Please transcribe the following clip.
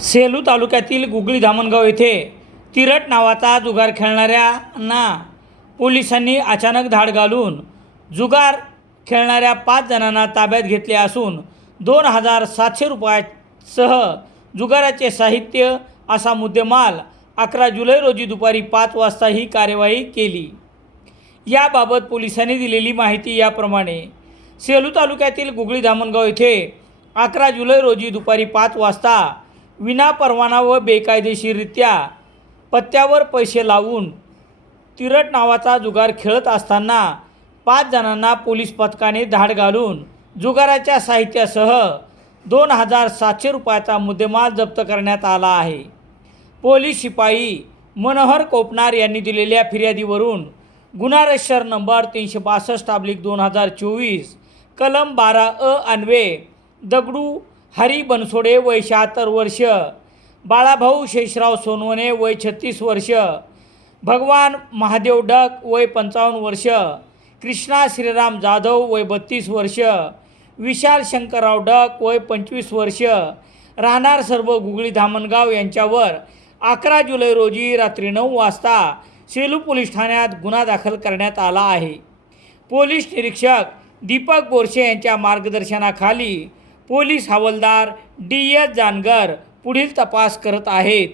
सेलू तालुक्यातील गुगळी धामणगाव येथे तिरट नावाचा जुगार खेळणाऱ्यांना पोलिसांनी अचानक धाड घालून जुगार खेळणाऱ्या पाच जणांना ताब्यात घेतले असून दोन हजार सातशे रुपयासह जुगाराचे साहित्य असा मुद्देमाल अकरा जुलै रोजी दुपारी पाच वाजता ही कार्यवाही केली. याबाबत पोलिसांनी दिलेली माहिती याप्रमाणे सेलू तालुक्यातील गुगळी धामणगाव येथे अकरा जुलै रोजी दुपारी पाच वाजता विनापरवाना व बेकायदेशीररित्या पत्त्यावर पैसे लावून तिरट नावाचा जुगार खेळत असताना पाच जणांना पोलीस पथकाने धाड घालून जुगाराच्या साहित्यासह दोन हजार सातशे रुपयाचा मुद्देमाल जप्त करण्यात आला आहे. पोलीस शिपाई मनोहर कोपनार यांनी दिलेल्या फिर्यादीवरून गुन्हा रजिस्टर नंबर तीनशे बासष्ट अब्लिक दोन हजार चोवीस कलम बारा अ अन्वे दगडू हरी बनसोडे वय शहात्तर वर्ष. बाळाभाऊ शेषराव सोनवणे वय छत्तीस वर्ष. भगवान महादेव डक वय पंचावन्न वर्ष. कृष्णा श्रीराम जाधव वय बत्तीस वर्ष. विशाल शंकरराव डक वय पंचवीस वर्ष. राहणार सर्व गुगळी धामणगाव यांच्यावर अकरा जुलै रोजी रात्री नऊ वाजता सेलू पोलीस ठाण्यात गुन्हा दाखल करण्यात आला आहे. पोलीस निरीक्षक दीपक बोरशे यांच्या मार्गदर्शनाखाली पोलीस हवालदार डी एस जानगर पुढील तपास करत आहेत.